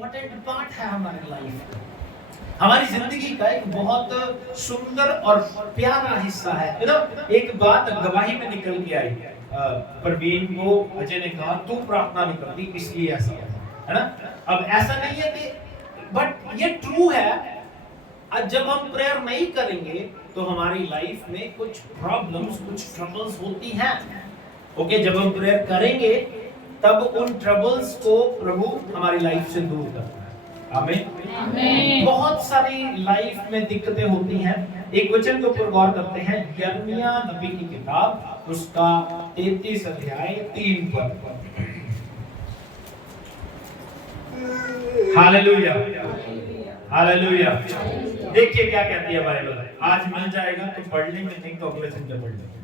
Important part है हमारी life का, हमारी जिंदगी का एक बहुत सुंदर और प्यारा हिस्सा है। एक बात गवाही में निकल के आई, प्रवीण को अजय ने कहा तू प्रार्थना नहीं करती इसलिए ऐसा है ना। अब ऐसा नहीं है कि, बट ये ट्रू है, जब हम प्रेयर नहीं करेंगे तो हमारी लाइफ में कुछ प्रॉब्लम्स, कुछ ट्रबल्स होती हैं। ओके, जब हम प्रेयर करेंगे तब उन ट्रबल्स को प्रभु हमारी लाइफ से दूर करता है। आमीन। बहुत सारी लाइफ में दिक्कतें होती हैं। एक वचन के ऊपर गौर करते हैं, यिर्मयाह नबी की किताब, उसका 33 अध्याय 3 पद। Hallelujah, hallelujah. देखिए क्या कहती है बाइबल। आज मिल जाएगा तो पढ़ने में, नहीं तो अगले संडे पढ़ लेंगे।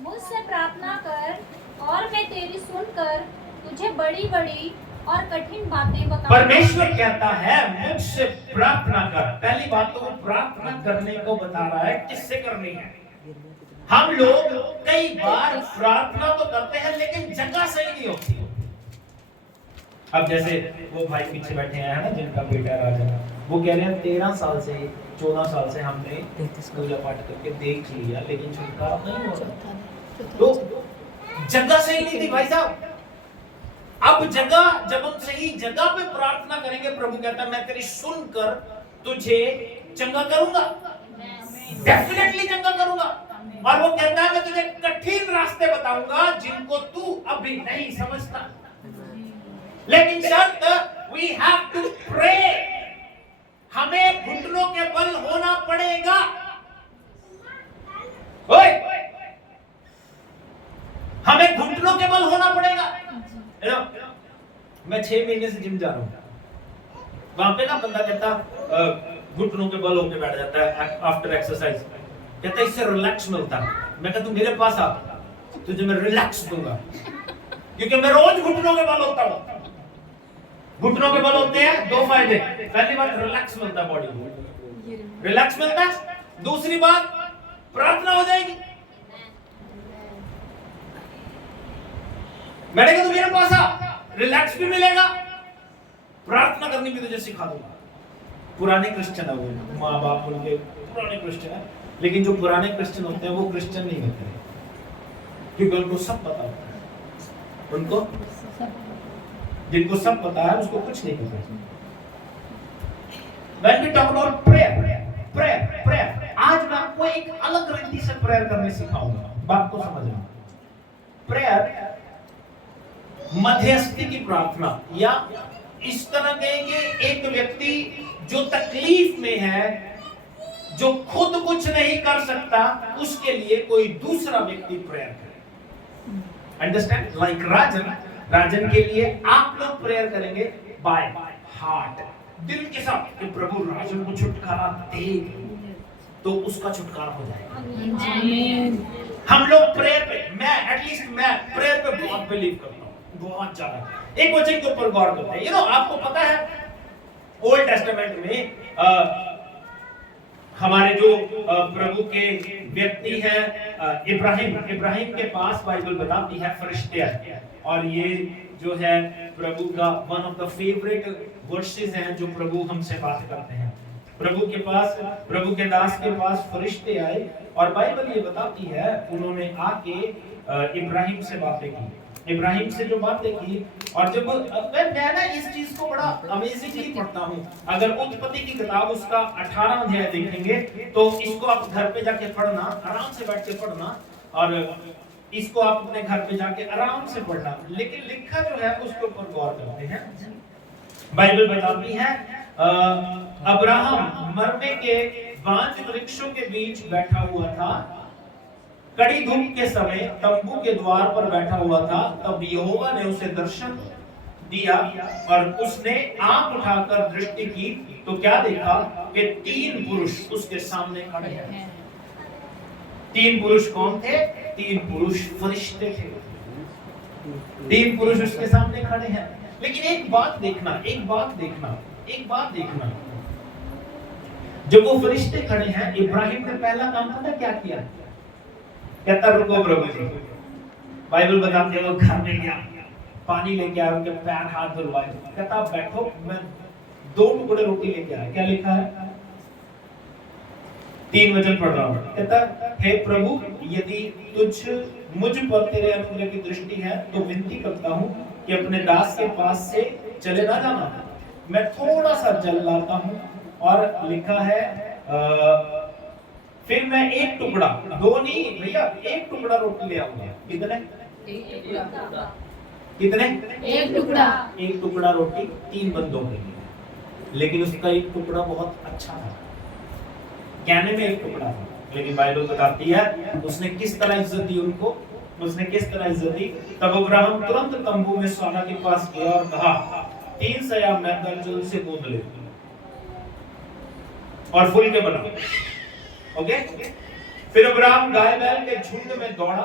मुझसे प्रार्थना कर और मैं तेरी सुनकर तुझे बड़ी बड़ी और कठिन बातें बताऊंगा। परमेश्वर कहता है मुझसे प्रार्थना कर। पहली बात तो वो प्रार्थना करने को बता रहा है, किससे करनी है। हम लोग कई बार प्रार्थना तो करते हैं लेकिन जगह सही नहीं होती। अब जैसे वो भाई पीछे बैठे हैं ना, जिनका बेटा राजा, वो कह रहे हैं 13 साल से 14 साल से हमने पूजा पाठ करके देख लिया लेकिन छुटकारा नहीं हो रहा। तो जगह सही नहीं थी भाई साहब। अब जगह, जब हम सही जगह पे प्रार्थना करेंगे, प्रभु कहता है मैं तेरी सुनकर तुझे चंगा करूंगा, डेफिनेटली चंगा करूंगा। और वो कहता है मैं तुझे कठिन रास्ते बताऊंगा जिनको तू अभी नहीं समझता। लेकिन शर्त, वी हैव टू प्रे। हमें घुटनों के बल होना पड़ेगा। ओए, हमें घुटनों के बल होना पड़ेगा। मैं 6 महीने से जिम जा रहा हूं। वहां पे ना बंदा कहता घुटनों के बल होके बैठ जाता है आफ्टर एक्सरसाइज, कहता इससे रिलैक्स मिलता है। मैं कहता तू मेरे पास आ, तुझे मैं रिलैक्स दूंगा, क्योंकि मैं रोज घुटनों के बल होता हूं। घुटनों के बल होते हैं 2 फायदे। पहली बात रिलैक्स मिलता है, बॉडी को रिलैक्स मिलता है। दूसरी बात प्रार्थना हो जाएगी। मैंने कहा तू मेरे पास आ, रिलैक्स भी मिलेगा, प्रार्थना करनी भी तुझे सिखा दूंगा। पुराने क्रिश्चियन है वो, माँ बाप उनके पुराने क्रिश्चियन है, लेकिन जो पुराने क्रिश्चियन होते हैं वो क्रिश्चियन नहीं होते हैं, क्योंकि उनको सब पता होता है। उनको, जिनको सब पता है उसको कुछ नहीं पता। When we talk about prayer, आज मैं आपको एक अलग रीति से प्रेयर करने सिखाऊंगा। बात को समझना। प्रेयर मध्यस्थी की प्रार्थना, या इस तरह कहेंगे एक व्यक्ति जो तकलीफ में है, जो खुद कुछ नहीं कर सकता, उसके लिए कोई दूसरा व्यक्ति प्रेयर करे। अंडरस्टैंड? लाइक राजन के लिए आप लोग प्रेयर करेंगे बाय हार्ट, दिल के साथ, कि प्रभु राजन को छुटकारा दे, तो उसका छुटकारा हो जाएगा। हम लोग प्रेयर पे, मैं प्रेयर पे बहुत बिलीव करता हूँ, बहुत ज्यादा। एक वचन के ऊपर गौर करते हैं। आपको पता है ओल्ड टेस्टामेंट में हमारे जो प्रभु के व्यक्ति हैं इब्राहिम के पास बाइबल बताती है फरिश्ते आए, और ये जो है प्रभु का one of the favourite versus हैं जो प्रभु हमसे बात करते हैं। प्रभु के पास, प्रभु के दास के पास फरिश्ते आए, और बाइबल ये बताती है उन्होंने आके इब्राहिम से बातें की। इब्राहिम से जो बातें की, और जब मैं ना इस चीज को बड़ा अमेजिंगली पढ़ता हूँ। अगर उत्पत्ति की किताब उसका 18 अध्याय देखेंगे तो इसको आप घर पे जाके पढ़ना, आराम से बैठ के पढ़ना, और इसको आप अपने घर पे जाके आराम से पढ़ना। लेकिन लिखा जो है उसके ऊपर गौर करते हैं। बाइबल बताती है अब्राहम मरने के 5 वृक्षों के बीच बैठा हुआ था, कड़ी धूप के समय तंबू के द्वार पर बैठा हुआ था। तब यहोवा ने उसे दर्शन दिया और उसने आंख उठाकर दृष्टि की तो क्या देखा कि 3 पुरुष उसके सामने खड़े हैं। 3 पुरुष कौन थे? 3 पुरुष फरिश्ते थे। 3 पुरुष उसके सामने खड़े हैं। लेकिन एक बात देखना, जब वो फरिश्ते खड़े हैं, इब्राहिम ने पहला काम पता क्या किया? कहता रुको प्रभु जी। बाइबल बताते हैं वो घर में गया, पानी लेके आया, उनके पैर हाथ धुलवाए, कहता बैठो, मैं 2 टुकड़े रोटी लेके आया। क्या लिखा है? 3 वचन पढ़ रहा हूं। कहता, हे प्रभु, यदि मुझ पर तेरे अनुग्रह की दृष्टि है तो विनती करता हूं कि अपने दास के पास से चले ना जाना। मैं थोड़ा सा जल लाता हूं। और लिखा है फिर मैं 1 टुकड़ा, 2 नहीं भैया, 1 टुकड़ा रोटी ले आऊंगा। कितने? 1 टुकड़ा। 1 टुकड़ा रोटी 3 बंदों के लिए। लेकिन उसका 1 टुकड़ा बहुत अच्छा था। कहने में 1 टुकड़ा था, लेकिन बाइबल बताती है उसने किस तरह इज्जत दी उनको। उसने किस तरह इज्जत दी। तब अब्राहम तुरंत तंबू में सारा के पास गया और कहा, 3 सया मैदा जल से गूंद ले और फुलके बना। ओके। फिर अब्राहम गाय बैल के झुंड में दौड़ा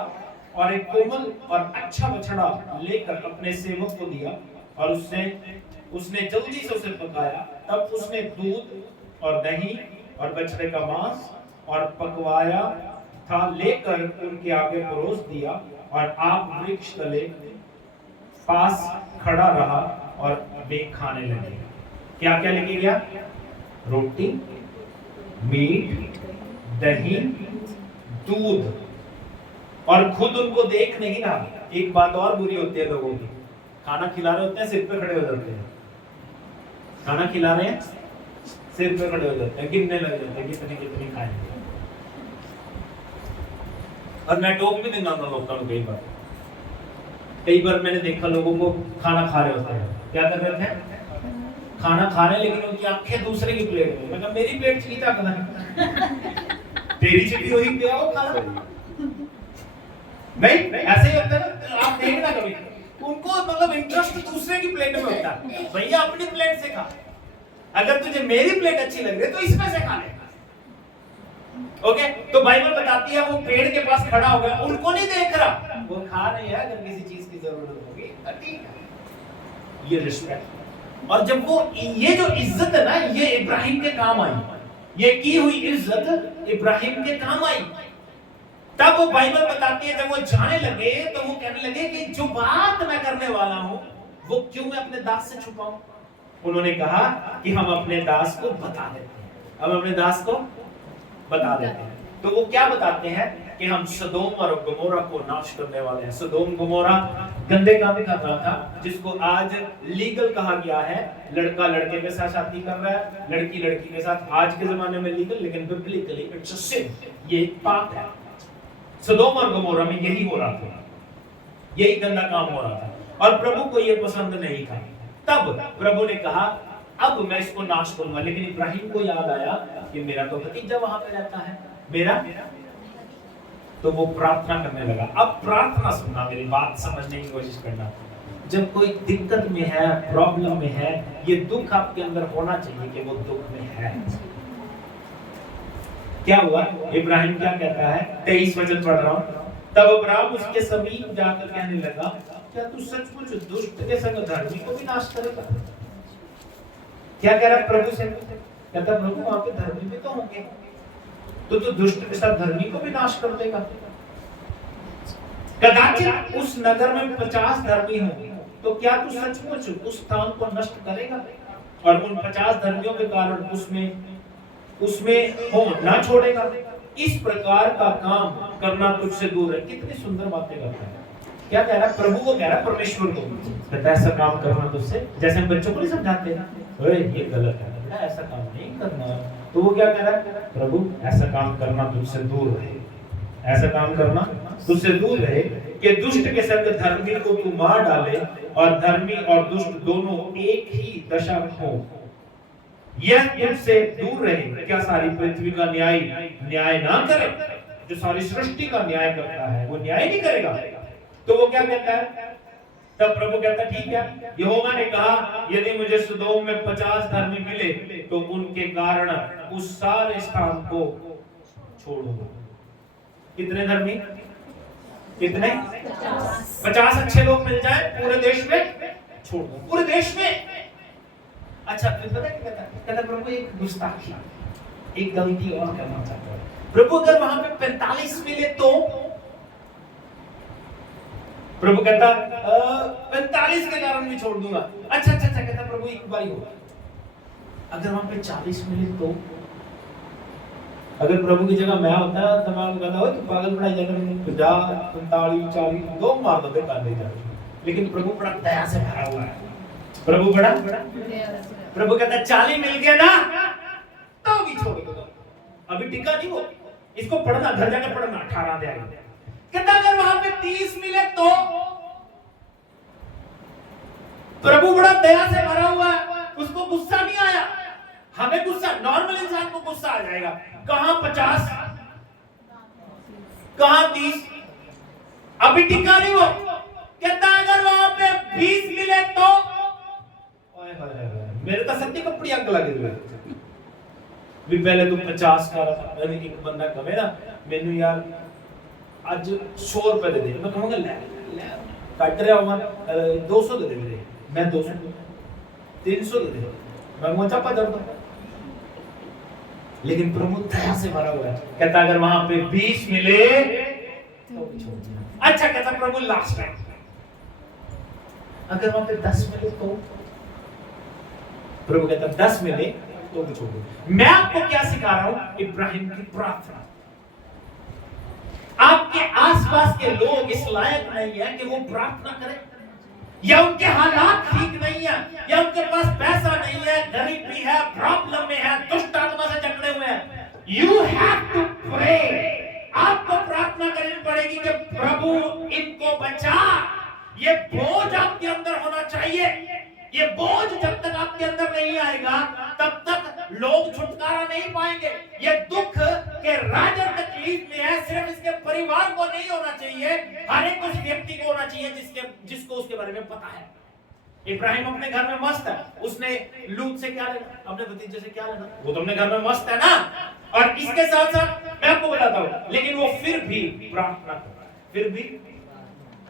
और एक कोमल और अच्छा बछड़ा लेकर अपने सेवक को दिया और उसने जल्दी से उसे पकाया। तब उसने दूध और दही और बछड़े का मांस और पकवाया था लेकर उनके आगे परोस दिया और आप वृक्ष तले पास खड़ा रहा और वे खाने लगे। क्या क्या लेके गया? रोटी, मीट, दही, दूध, और खुद उनको देख नहीं रहा। एक बात और बुरी होती है लोगों की, खाना खिला रहे होते हैं, सिर पे खड़े हो जाते हैं। खाना खिला रहे हैं, सिर पे खड़े हो जाते हैं, गिनने लग जाते हैं कितनी कितनी खाएंगे। और मैं टोक भी देना लोगों को। कई बार मैंने देखा लोगों को खाना खा रहे होते हैं, क्या कर रहे थे? खाना खा रहे, लेकिन उनकी आंखें दूसरे की प्लेट में। मैं कहा मेरी प्लेट चाहिए था खाना, तेरी चिट्ठी वही पे आओ खाना। नहीं, ऐसे ही होता है ना। आप देखना कभी उनको मतलब इंटरेस्ट दूसरे की प्लेट में होता है। भैया अपनी प्लेट से खा। अगर तुझे मेरी प्लेट अच्छी लग रही है तो इसमें से खा ले। ओके। तो बाइबल बताती है वो पेड़ के पास खड़ा हो गया, उनको नहीं देख रहा, वो खा रहे हैं। अगर किसी चीज की जरूरत होगी तो ठीक है। ये रिस्पेक्ट। और जब वो ये जो इज्जत है ना, ये इब्राहिम के काम आई। ये की हुई इज्जत इब्राहिम के काम आई। तब वो बाइबल बताती है जब वो जाने लगे तो वो कहने लगे कि जो बात मैं करने वाला हूं वो क्यों मैं अपने दास से छुपाऊं। उन्होंने कहा कि हम अपने दास को बता देते हैं, हम अपने दास को बता देते हैं। तो वो क्या बताते हैं कि हम सदोम और गमोरा को नाश करने वाले हैं। सदोम गमोरा गंदे काम कर रहा था, जिसको आज लीगल कहा गया है। लड़का लड़के के साथ शादी कर रहा है, लड़की लड़की के साथ। आज के जमाने में लीगल, लेकिन बिब्लिकली इट्स अ सिन, ये पाप है। सदोम और गमोरा में यही हो रहा था, यही गंदा काम हो रहा था और प्रभु को ये पसंद नहीं था। तब प्रभु ने कहा अब मैं इसको नाश करूंगा। लेकिन इब्राहिम को याद आया कि मेरा तो भतीजा वहां पे रहता है, मेरा। तो वो प्रार्थना करने लगा। अब प्रार्थना सुनना, मेरी बात समझने की कोशिश करना। जब कोई दिक्कत में है, प्रॉब्लम में है, ये दुख आपके अंदर होना चाहिए कि वो दुख में है। क्या हुआ? इब्राहिम क्या कहता है? 23 वचन पढ़ रहा हूं। तब अब्राहम उसके समीप जाकर कहने लगा, क्या तू सचमुच दुष्ट के संग धर्मी को भी नाश करेगा? क्या कह रहा है प्रभु से? कहता प्रभु वहां पे धर्मी भी तो होंगे, तो तू दुष्ट के साथ धर्मी को भी नाश कर देगा? कदाचित उस नगर में 50 धर्मी होंगे, तो क्या तू सचमुच उस स्थान को नष्ट करेगा और उन 50 धर्मियों के कारण उसमें हो ना छोड़ेगा? इस प्रकार का काम करना तुझसे दूर है। कितनी सुंदर बातें करता है। क्या कह रहा है? प्रभु को कह रहा है, परमेश्वर को कहता है ऐसा काम करना तुझसे। जैसे हम बच्चों को नहीं समझाते हैं, ये गलत है बेटा, ऐसा काम नहीं करना। तो वो क्या कह रहा है? प्रभु ऐसा काम करना तुझसे दूर रहे, ऐसा काम करना तुझसे दूर रहे कि दुष्ट के संग धर्मी को तू मार डाले और धर्मी और दुष्ट दोनों एक ही दशा में हो। यह तुझसे दूर रहे। क्या सारी पृथ्वी का न्याय ना करे? जो सारी सृष्टि का न्याय करता है वो न्याय नहीं करेगा? तो वो क्या कहता है? तब प्रभु कहता ठीक है, यहोवा ने कहा यदि मुझे सदोम में 50 धर्मी मिले तो उनके कारण उस सारे स्थान को छोड़ूंगा। कितने धर्मी? कितने? 50 अच्छे लोग मिल जाए पूरे देश में, छोड़ दो पूरे देश में। अच्छा, फिर पता क्या कहता? प्रभु एक गुस्ताखी, एक गलती और करना चाहता है प्रभु। अगर वहां पे 45 मिले तो प्रभु कहता 45 के कारण भी छोड़ दूंगा। अच्छा कहता प्रभु एक बार होगा, अगर वहां पे 40 मिले तो अगर प्रभु की जगह मैं होता तो मैं उनको कहता तू पागल बनाई जाता 50 45 40 दो मार दो कर दे जा। लेकिन प्रभु बड़ा दया से भरा हुआ है। प्रभु बड़ा प्रभु कहता 40 मिल गया ना तो भी छोड़ दो, अभी टिका नहीं वो, इसको पढ़ना घर जाकर पढ़ना 18 अध्याय। कहता अगर वहां पे 30 मिले तो प्रभु बड़ा दया से भरा हुआ है, उसको गुस्सा नहीं आया। हमें गुस्सा, नॉर्मल इंसान को गुस्सा आ जाएगा, कहां 50 कहां 30, अभी टिका नहीं वो। कहता अगर वहां पे 20 मिले तो मेरे तो सत्य कपड़ी अग लगे हुए भी पहले तुम 50 का एक बंदा कहे ना मेनू यार आज 100 रुपए दे दे, मैं कहूंगा ले ले कट रहा हूं 200 दे दे मेरे, मैं 200 300 दे दे, मैं मोचा पदर दो। लेकिन प्रभु दया से भरा हुआ है, कहता अगर वहां पे 20 मिले तो भी छोड़ देना। अच्छा कहता प्रभु लास्ट में अगर वहां पे 10 मिले तो प्रभु कहता 10 मिले तो भी छोड़ दो। मैं आपको क्या सिखा रहा हूं? इब्राहिम की प्रार्थना। आपके आसपास के लोग इस लायक नहीं है कि वो प्रार्थना करें, या उनके हालात ठीक नहीं है, या उनके पास पैसा नहीं है, गरीबी है, प्रॉब्लम में है, दुष्ट आत्मा से जकड़े हुए हैं। You have to pray. आपको प्रार्थना करनी पड़ेगी कि प्रभु इनको बचा। ये बोझ आपके अंदर होना चाहिए। ये बोझ जब तक आपके अंदर नहीं आएगा तब तक लोग छुटकारा नहीं पाएंगे। ये दुख के राजा तकलीफ में है, सिर्फ इसके परिवार को नहीं होना चाहिए, हर एक उस व्यक्ति को होना चाहिए जिसको उसके बारे में पता है। इब्राहिम अपने घर में मस्त है, उसने लूत से क्या लेना, अपने भतीजे से क्या लेना, वो तो अपने घर में मस्त है ना। और इसके साथ साथ मैं आपको बताता हूं, लेकिन वो फिर भी प्रार्थना कर रहा है, फिर भी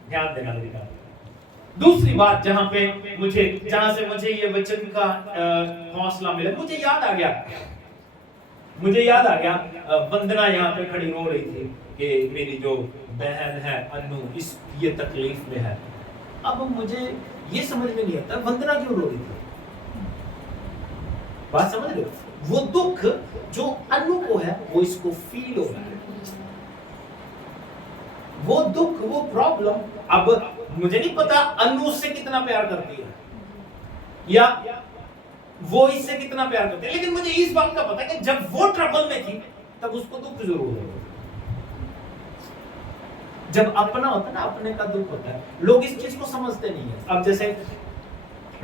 ध्यान देना दिखा। दूसरी बात जहां से मुझे ये वचन का हौसला मिला, मुझे याद आ गया वंदना यहाँ पे खड़ी रो रही थी कि मेरी जो बहन है अनु ये तकलीफ में है। अब मुझे ये समझ में नहीं आता वंदना क्यों रो रही थी। बात समझ रहे हो? वो दुख जो अनु को है वो इसको फील हो रहा है, वो दुख, वो प्रॉब्लम। अब मुझे नहीं पता अनु उससे कितना प्यार करती है या वो इससे कितना प्यार करती है, लेकिन मुझे इस बात का पता है कि जब वो ट्रबल में थी तब उसको दुख जरूर होगा। जब अपना होता है ना, अपने का दुख होता है। लोग इस चीज को समझते नहीं है। अब जैसे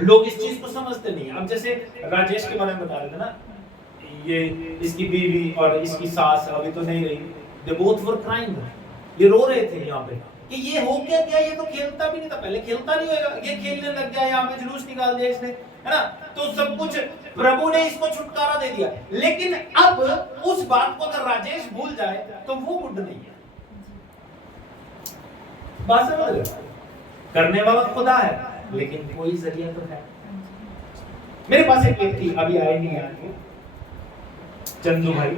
लोग इस चीज को समझते नहीं है, अब जैसे राजेश के बारे में बता रहे थे ना, ये इसकी बीवी और इसकी सास अभी तो नहीं रही, दे बोथ वर क्राइंग, ये रो रहे थे यहाँ पे कि ये हो क्या गया, ये तो खेलता भी नहीं था, पहले खेलता नहीं होगा, ये खेलने लग गया, यहाँ पे जुलूस निकाल दिया इसने, है ना। तो सब कुछ प्रभु ने इसको छुटकारा दे दिया। लेकिन अब उस बात को अगर राजेश भूल जाए तो वो गुड नहीं है। बात समझ रहे हो? करने वाला खुदा है, लेकिन कोई जरिया तो है। मेरे पास एक व्यक्ति अभी आए नहीं है, चंदू भाई,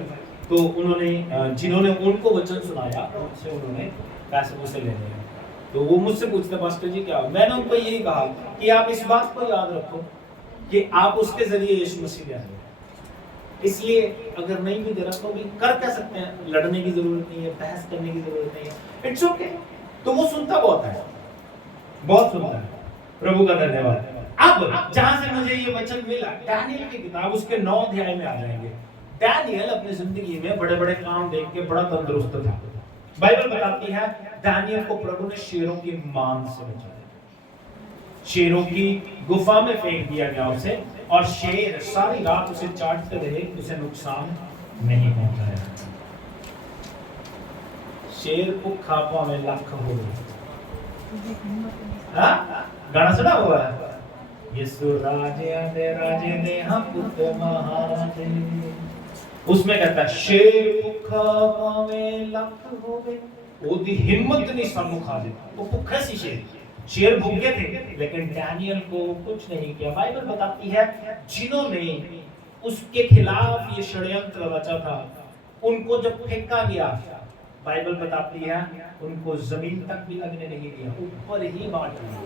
तो उन्होंने जिन्होंने उनको वचन सुनाया उनसे उन्होंने पैसे मुझसे ले लिए। तो वो मुझसे पूछते पास्टर जी क्या, मैंने उनको यही कहा कि आप इस बात को याद रखो कि आप उसके जरिए यीशु मसीह में आए। इसलिए अगर नहीं भी दे रहा तो भी कर क्या सकते हैं, लड़ने की जरूरत नहीं है, बहस करने की जरूरत नहीं है, इट्स ओके। तो वो सुनता बहुत है, बहुत सुनता है। प्रभु का धन्यवाद। अब जहां से मुझे ये वचन मिला, दानियल की किताब उसके 9 अध्याय में आ जाएंगे। दानियल अपनी जिंदगी में बड़े बड़े काम देख के बड़ा तंदुरुस्त था। बाइबल बताती है दानियल को प्रभु ने शेरों की मान से बचाया, शेरों की गुफा में फेंक दिया गया उसे, और शेर सारी रात उसे चाटते रहे, उसे नुकसान नहीं पहुंचाया। शेर को खापा में लाख हो गए। गाना सुना हुआ है, यीशु राजे दे हम पुत्र महाराजे। उसमें कहता शेर खापा में लाख हो गए, ओदी हिम्मत नहीं सानू खा दे। वो भूखे सी शेर भूखे थे, लेकिन डैनियल को कुछ नहीं किया। बाइबल बताती है जिन्होंने उसके खिलाफ ये षड्यंत्र रचा था, उनको जब फेंका गया, बाइबल बताती है उनको जमीन तक भी लगने नहीं दिया, ऊपर ही बांट दिया।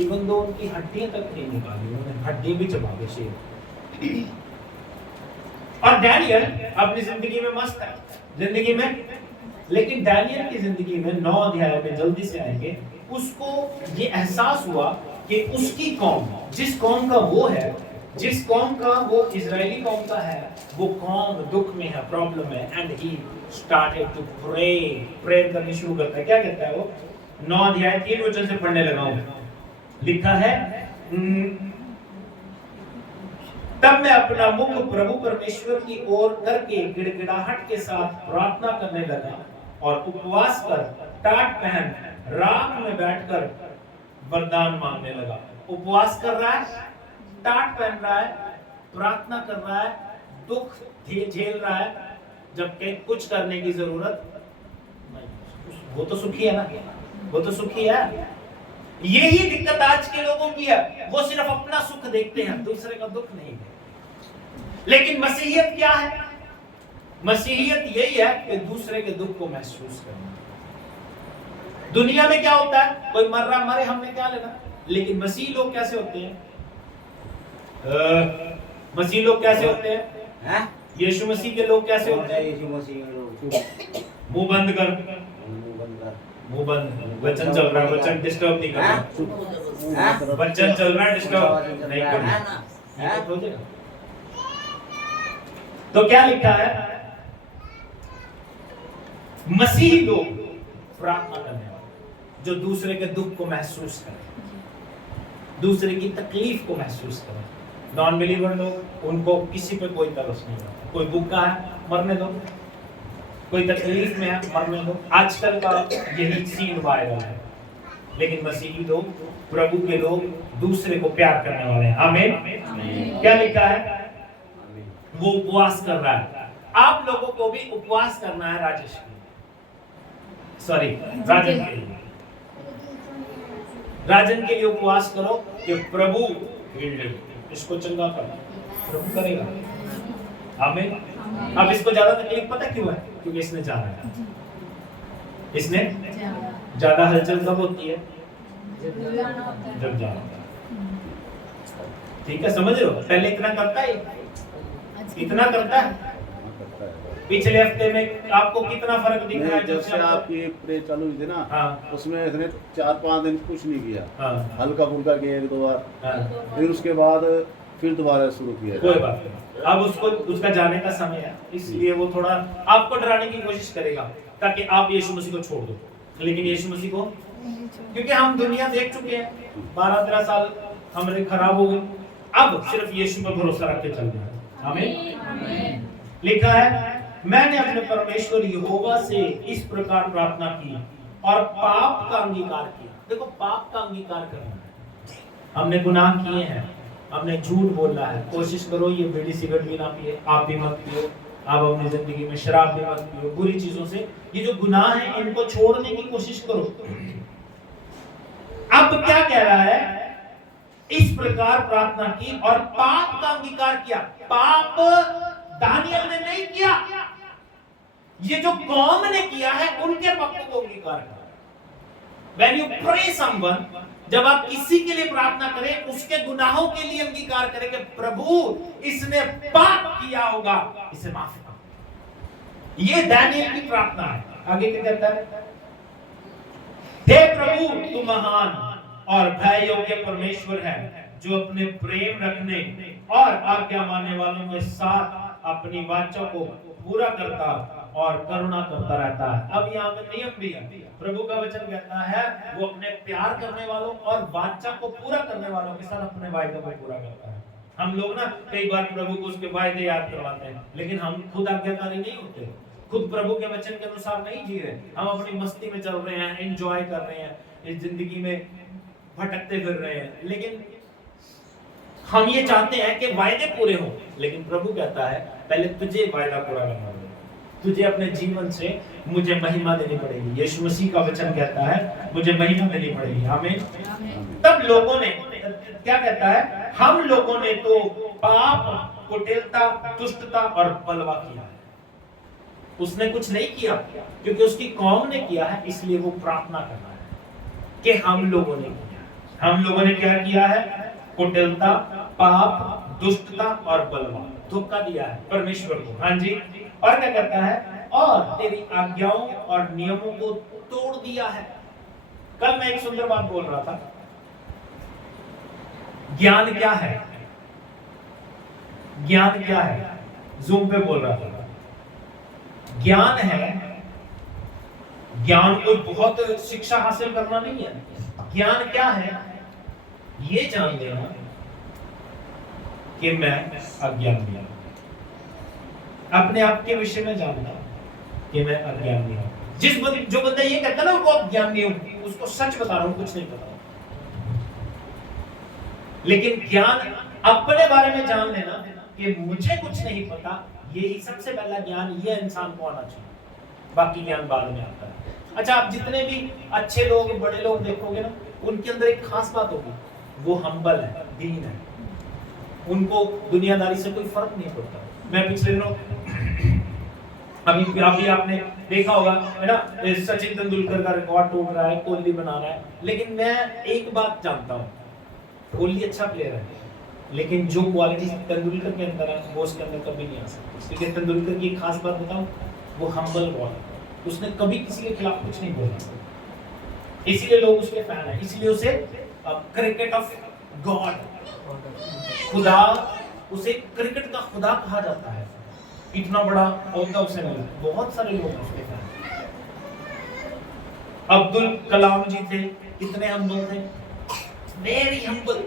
इवन दो उनकी हड्डियां तक नहीं निकाली, उन्होंने हड्डी भी चबा दी शेर। और डैनियल अपनी जिंदगी में मस्त है, जिंदगी में, लेकिन डैनियल की जिंदगी में 9 अध्याय में जल्दी से आएंगे, उसको ये एहसास हुआ कि उसकी कौम, जिस कौम का वो है, जिस कौम का वो इजरायली कौम का है, वो कौम दुख में है, प्रॉब्लम है। And he started to pray, prayer करनी शुरू करता है। क्या कहता है वो? 9 अध्याय 3 वचन से पढ़ने लगा हूं। लिखा है, तब मैं अपना मुख प्रभु परमेश्वर की ओर करके गिड़गिड़ाहट के साथ प्रार्थना करने लगा और उपवास कर टाट पहन राख में बैठकर वरदान मांगने लगा। उपवास कर रहा है, टाट पहन रहा है, प्रार्थना कर रहा है, दुख झेल रहा है, जबकि कुछ करने की जरूरत नहीं। वो तो सुखी है ना, वो तो सुखी है। यही दिक्कत आज के लोगों की है, वो सिर्फ अपना सुख देखते हैं, दूसरे का दुख नहीं देखते। लेकिन मसीहियत क्या है? मसीहियत यही है कि दूसरे के दुख को महसूस करना। दुनिया में क्या होता है, कोई मर रहा मरे, हमने क्या लेना। लेकिन मसीह लोग कैसे होते हैं? मसीह लोग कैसे होते हैं? यीशु मसीह के लोग कैसे होते हैं? यीशु मसीह के लोग मुंह बंद कर, मुंह बंद, वचन चल रहा है, वचन डिस्टर्ब नहीं करना, वचन चल रहा है, डिस्टर्ब नहीं करना। तो क्या लिखा है? मसीही लोग प्रार्थना करने वाले, जो दूसरे के दुख को महसूस करें, दूसरे की तकलीफ को महसूस करें। नॉन बिलीवर लोग, उनको किसी पे कोई तरस नहीं होता। कोई भूखा है, मरने दो, कोई तकलीफ में है, मरने दो। आजकल का यही सीन वायरल है। लेकिन मसीही लोग, प्रभु के लोग, दूसरे को प्यार करने वाले हैं। आमीन। क्या लिखा है? वो उपवास कर रहा है। आप लोगों को भी उपवास करना है राजेश राजन के लिए। राजन के लिए उपवास करो कि प्रभु इसको चंगा कर, प्रभु करेगा। आमीन। अब इसको ज्यादा तकलीफ पता क्यों है? क्योंकि इसने जाना है। इसने ज्यादा हलचल कब होती है? जब जाना होता है। ठीक है, समझ रहे हो? पहले इतना करता है, इतना करता है। पिछले हफ्ते में आपको कितना फर्क दिख रहा है? जब से आपकी प्रे चालू हुई थी ना, हाँ। उसमें इसने 4-5 दिन कुछ नहीं किया, हाँ। हल्का फुल्का किया 1-2 बार, हाँ। फिर उसके बाद फिर दोबारा शुरू किया। कोई बात नहीं, अब उसको उसका जाने का समय है, इसलिए वो थोड़ा आपको डराने की कोशिश करेगा ताकि आप यीशु मसीह को छोड़ दो। लेकिन यीशु मसीह को, क्योंकि हम दुनिया देख चुके हैं, 12-13 साल हमारे खराब हो गए, अब सिर्फ यीशु पर भरोसा रख के चल रहे हैं। आमीन। लिखा है, मैंने अपने परमेश्वर यहोवा से इस प्रकार प्रार्थना की और पाप का अंगीकार किया। देखो, पाप का अंगीकार करना है। हमने गुनाह किए हैं, हमने झूठ बोला है। कोशिश करो ये बीड़ी सिगरेट भी ना पिए, आप भी मत पियो, आप अपनी जिंदगी में शराब भी मत पियो, बुरी चीजों से, ये जो गुनाह है इनको छोड़ने की कोशिश करो। अब क्या कह रहा है? इस प्रकार प्रार्थना की और पाप का अंगीकार किया। पाप दानियल ने नहीं किया, ये जो कौम ने किया है उनके पापों को अंगीकार किया। When you pray someone, जब आप किसी के लिए प्रार्थना करें, उसके गुनाहों के लिए अंगीकार करें कि प्रभु इसने पाप किया होगा, इसे माफ कर। ये दानियल की प्रार्थना है। आगे क्या कहता है? हे प्रभु, तू महान और भय योग्य परमेश्वर है, जो अपने प्रेम रखने और आज्ञा मानने वालों के साथ अपनी वाचा को पूरा करता और करुणा करता रहता है। अब यहाँ पे नियम भी है। प्रभु का वचन कहता है वो अपने प्यार करने वालों और वाचा को पूरा करने वालों के साथ अपने वायदे को पूरा करता है। हम लोग ना कई बार प्रभु को उसके वायदे याद करवाते हैं, लेकिन हम खुद आज्ञाकारी नहीं होते, खुद प्रभु के वचन के अनुसार नहीं जी रहे। हम अपनी मस्ती में चल रहे हैं, एंजॉय कर रहे हैं, इस जिंदगी में भटकते फिर रहे हैं, लेकिन हम ये चाहते हैं कि वायदे पूरे हो। लेकिन प्रभु कहता है पहले तुझे वायदा पूरा करना होगा, तुझे अपने जीवन से मुझे महिमा देनी पड़ेगी। यीशु मसीह का वचन कहता है मुझे महिमा देनी पड़ेगी। आमीन। तब लोगों ने क्या कहता है? हम लोगों ने तो पाप, कुटिलता, दुष्टता और बलवा किया है। उसने कुछ नहीं किया क्योंकि उसकी कौम ने किया है, इसलिए वो प्रार्थना कर रहा है कि हम लोगों ने किया। हम लोगों ने क्या किया है? कुटिलता, पाप, दुष्टता और बलवा, धोखा दिया है परमेश्वर को। हाँ जी। और क्या कहता है? और तेरी आज्ञाओं और नियमों को तोड़ दिया है। कल मैं एक सुंदर बात बोल रहा था, ज्ञान क्या है? ज्ञान क्या है? जूम पे बोल रहा था, ज्ञान है, ज्ञान कोई बहुत शिक्षा हासिल करना नहीं है। ज्ञान क्या है? ये जान लेना कि मैं अज्ञानी हूं, अपने आप के विषय में जानना कि मैं अज्ञानी हूं। जो बंदा ये कहता है ना वो अज्ञानी हूं, उसको सच बता रहा हूं, कुछ नहीं पता। लेकिन ज्ञान अपने बारे में जान लेना कि मुझे कुछ नहीं पता, यही सबसे पहला ज्ञान ये इंसान को आना चाहिए। बाकी ज्ञान बाद में आता है। अच्छा, आप जितने भी अच्छे लोग, बड़े लोग देखोगे ना, उनके अंदर एक खास बात होगी, वो हम्बल है, दीन है, उनको दुनियादारी से कोई फर्क नहीं पड़ता। मैं पिछले दिनों अभी आपने देखा होगा है ना, सचिन तेंदुलकर का रिकॉर्ड तोड़ रहा है, कोहली बना रहा है। लेकिन मैं एक बात जानता हूँ, कोहली अच्छा प्लेयर है, लेकिन जो क्वालिटी तेंदुलकर के अंदर है वो उसके अंदर कभी नहीं आ सकती। क्योंकि तेंदुलकर की एक खास बात बताऊं, वो हम्बल बॉलर, उसने कभी किसी के खिलाफ कुछ नहीं बोला, इसीलिए लोग उसके फैन हैं, इसीलिए उसे क्रिकेट ऑफ गॉड, खुदा, उसे क्रिकेट का खुदा कहा जाता है। इतना बड़ा ओहदा उसे मिला, बहुत सारे लोग उसके फैन। अब्दुल कलाम जी थे, कितने हम्बल थे, वेरी हम्बल,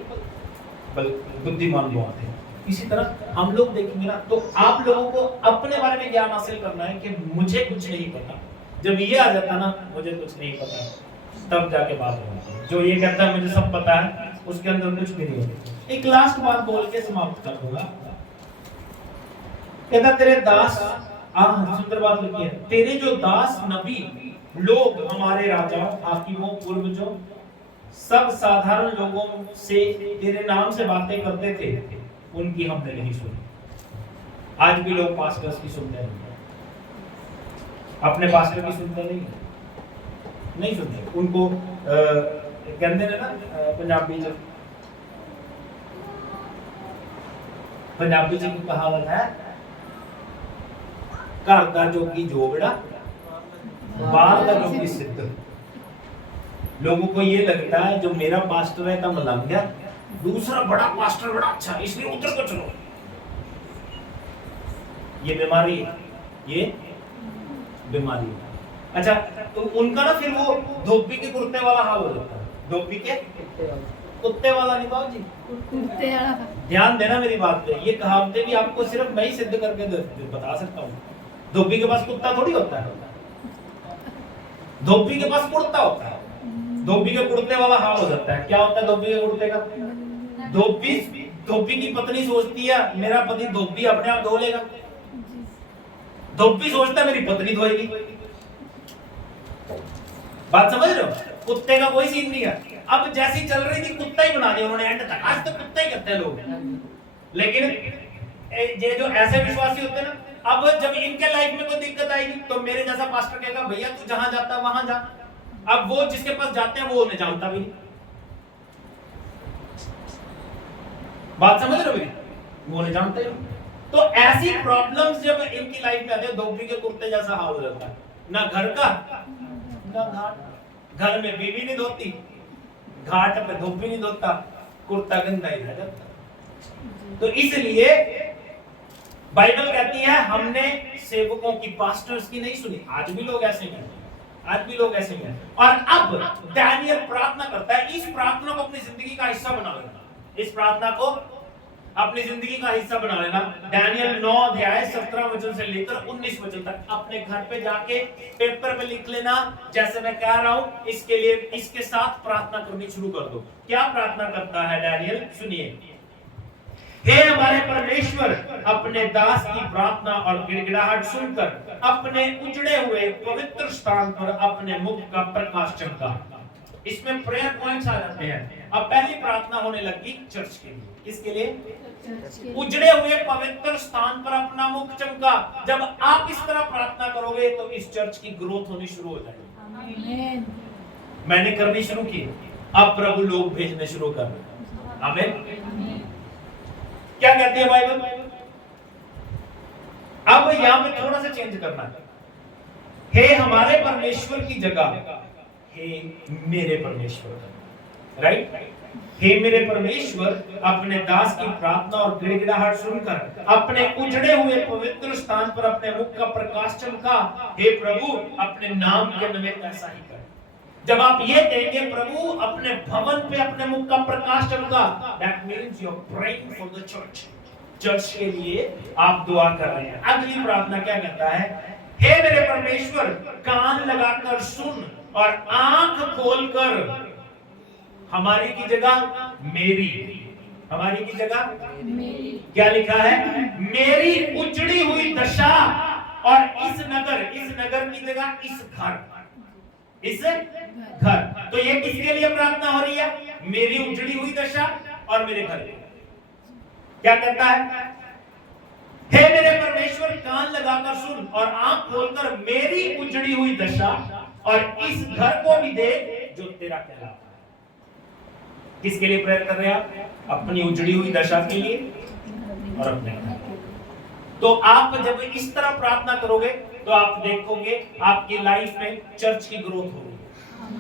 बुद्धिमान लोग थे। इसी तरह हम लोग देखेंगे ना, तो आप लोगों को अपने बारे में ज्ञान हासिल करना है कि मुझे कुछ नहीं पता। जब ये आ जाता ना, मुझे कुछ नहीं पता, तब जाके बात होगी। जो ये कहता है मुझे सब पता है, उसके अंदर कुछ भी नहीं होता। एक लास्ट बात बोल के समाप्त कर दूंगा। कहता तेरे दास, सुंदर बात लिखी है, तेरे जो दास नबी लोग, हमारे राजाओं, हाकिमों, पूर्वजों, सब साधारण लोगों से तेरे नाम से बातें करते थे, उनकी हमने नहीं सुनी। आज भी लोग पास्टर्स की सुनते नहीं, अपने पास्टर की सुनते नहीं सुनते। उनको कहते हैं ना पंजाबी की कहावत है, घर का जोगी जोगड़ा, बाहर का जोगी सिद्ध। लोगों को ये लगता है जो मेरा पास्टर है का मलंग है, दूसरा बड़ा पास्टर बड़ा अच्छा, इसलिए उधर को चलो। ये बीमारी है, ये बीमारी है। अच्छा, तो उनका ना फिर वो धोबी के कुर्ते वाला हाल हो जाता है। धोबी के कुत्ते वाला नहीं बाबू जी, कुत्ते वाला। ध्यान देना मेरी बात पे, ये कहावतें भी आपको सिर्फ मैं ही सिद्ध करके बता सकता हूँ। धोबी के पास कुत्ता थोड़ी होता है, धोबी के पास कुर्ता होता है। धोबी के कुर्ते वाला हाल हो जाता है। क्या होता है धोबी के कुर्ते का? धोबी की पत्नी सोचती है मेरा पति धोबी अपने आप धो लेगा, धोबी सोचता है मेरी पत्नी धोएगी। बात समझ रहे हो? कुत्ते का कोई सीन नहीं है। अब जैसी चल रही थी कुत्ता ही बना दिया उन्होंने एंड तक। आज तो कुत्ता ही करते हैं लोग। लेकिन ये जो ऐसे विश्वासी होते हैं ना, अब जब इनके लाइफ में कोई दिक्कत आएगी तो मेरे जैसा पास्टर कहेगा भैया तू जहां जाता है वहां जा। अब वो जिसके पास जाते हैं वो उन्हें जानता भी नहीं। बात समझ रहे हो? वो नहीं जानते हो। तो ऐसी प्रॉब्लम्स जब इनकी लाइफ में आते हैं, धोबी के कुर्ते जैसा हाल हो जाता है। ना घर का ना घाट। घर में बीवी नहीं धोती, घाट पे धोबी नहीं धोता, कुर्ता गंदा ही रह जाता। तो इसलिए बाइबल कहती है हमने सेवकों की, पास्टर्स की नहीं सुनी। आज भी लोग ऐसे हैं, आज भी लोग ऐसे हैं। और अब डैनियल प्रार्थना करता है, इस प्रार्थना को अपनी जिंदगी का हिस्सा बना लेना। इस प्रार्थना को अपनी जिंदगी का हिस्सा बना लेना। डैनियल 9 अध्याय 17 वचन से लेकर 19 वचन तक अपने घर पे जाके पेपर पे लिख लेना। जैसे मैं कह रहा हूं इसके लिए, इसके साथ प्रार्थना करनी शुरू कर दो। क्या प्रार्थना करता है डैनियल? सुनिए। हे हमारे परमेश्वर, अपने दास की प्रार्थना और गिड़गिड़ाहट सुनकर अपने उजड़े हुए पवित्र स्थान पर अपने मुख का प्रकाश चमका। इसमें प्रेयर पॉइंट्स आ जाते हैं। अब पहली प्रार्थना होने लगी चर्च के लिए। किसके लिए? उजड़े हुए पवित्र स्थान पर अपना मुख चमका। जब आप इस तरह प्रार्थना करोगे तो इस चर्च की ग्रोथ होनी शुरू हो जाएगी। मैंने करनी शुरू की, अब प्रभु लोग भेजने शुरू कर रहे हैं। आमीन। क्या कहती है बाइबल? अब यहां पे थोड़ा सा चेंज करना है। हे हमारे परमेश्वर की जगह हे मेरे परमेश्वर, राइट? हे मेरे परमेश्वर, अपने दास की प्रार्थना और गिड़गिड़ाहट सुनकर अपने उजड़े हुए पवित्र स्थान पर अपने मुख का प्रकाश चमका। हे प्रभु, अपने नाम के निमित्त ऐसा ही कर। जब आप ये कहेंगे प्रभु अपने भवन पे अपने मुख का प्रकाश चमका, that means you are praying for the church. Church के लिए आप दुआ कर रहे हैं। अगली प्रार्थना क्या कहता है? हे मेरे परमेश्वर, कान लगाकर सुन और आंख खोलकर हमारी की जगह मेरी, हमारी की जगह मेरी, क्या लिखा है? मेरी उजड़ी हुई दशा और इस नगर की जगह इस घर। तो ये किसके लिए प्रार्थना हो रही है? मेरी उजड़ी हुई दशा और मेरे घर। क्या कहता है? हे मेरे परमेश्वर, कान लगाकर सुन और आंख खोलकर मेरी उजड़ी हुई दशा और इस घर को भी देख जो तेरा कहलाता है। किसके लिए प्रेयर कर रहे हैं आप? अपनी उजड़ी हुई दशा के लिए और अपने घर। तो आप जब इस तरह प्रार्थना करोगे तो आप देखोगे आपकी लाइफ में चर्च की ग्रोथ हो रही है,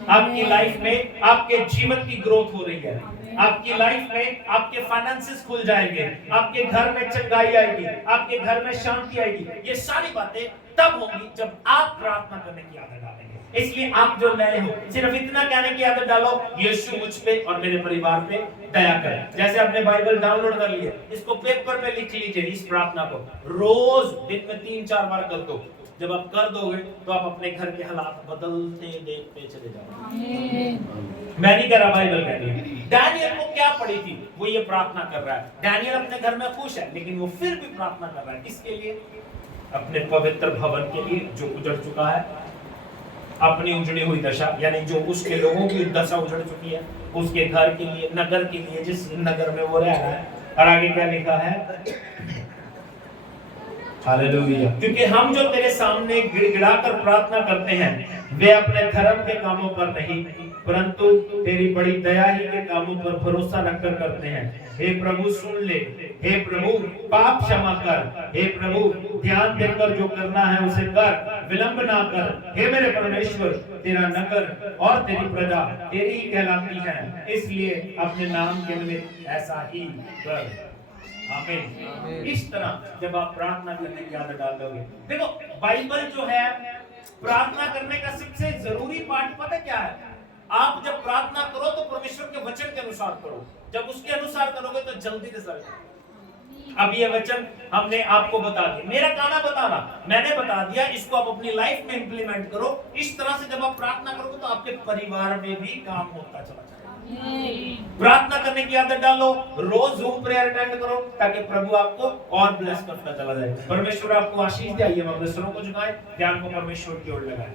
आपकी लाइफ में आपके जीवन की ग्रोथ हो रही है, आपकी लाइफ में आपके फाइनेंसेस खुल जाएंगे, आपके घर में चंगाई आएगी, आपके घर में शांति आएगी। ये सारी बातें तब होंगी जब आप प्रार्थना करने की आदत डालेंगे। इसलिए आप जो नए हो, सिर्फ इतना कहने की आदत डालो, यीशु मुझ पे और मेरे परिवार पे दया करे। जैसे आपने बाइबल डाउनलोड कर लिया, इसको पेपर पे लिख लीजिए। इस प्रार्थना को रोज दिन में 3-4 बार कर दो। जब आप कर दोगे तो आप अपने घर के हालात बदलते देखते चले जाओगे। मैं नहीं कह रहा, बाइबल कह रही है। डैनियल को क्या पड़ी थी? वो ये प्रार्थना कर रहा है। डैनियल अपने घर में खुश है, लेकिन वो फिर भी प्रार्थना कर रहा है। किसके लिए? अपने पवित्र भवन के लिए जो उजड़ चुका है, अपनी उजड़ी हुई दशा, यानी जो उसके लोगों की दशा उजड़ चुकी है, उसके घर के लिए, नगर के लिए, जिस नगर में वो रह रहा है। और आगे क्या लिखा है? हालेलुया। क्योंकि हम जो तेरे सामने गिड़गिड़ाकर प्रार्थना करते हैं वे अपने धर्म के कामों पर नहीं, परंतु तेरी बड़ी दया ही के कामों पर भरोसा रखकर करते हैं। हे प्रभु सुन ले, हे प्रभु पाप क्षमा कर, हे प्रभु ध्यान देकर जो करना है उसे कर, विलंब ना कर। हे मेरे परमेश्वर, तेरा नगर और तेरी प्रजा तेरी ही कहलाती है, इसलिए अपने नाम के निमित्त ऐसा ही कर। आमीन। इस तरह जब आप प्रार्थना करने की आदत डाल दोगे, देखो बाइबल जो है प्रार्थना करने का सबसे जरूरी पार्ट पता क्या है? आप जब प्रार्थना करो तो परमेश्वर के वचन के अनुसार करो। जब उसके अनुसार करोगे तो जल्दी रिजल्ट। अब ये वचन हमने आपको बता दिया, मेरा काना बताना मैंने बता दिया, इसको आप अपनी लाइफ में इंप्लीमेंट करो। इस तरह से जब आप प्रार्थना करोगे तो आपके परिवार में भी काम होता चला जाएगा। प्रार्थना करने की आदत डालो, रोज जूम प्रेयर अटेंड करो ताकि प्रभु आपको और ब्लेस करता चला जाए। परमेश्वर आपको आशीष दे। आइए हम अपने सरों को झुकाएं, ध्यान को परमेश्वर की ओर लगाएं।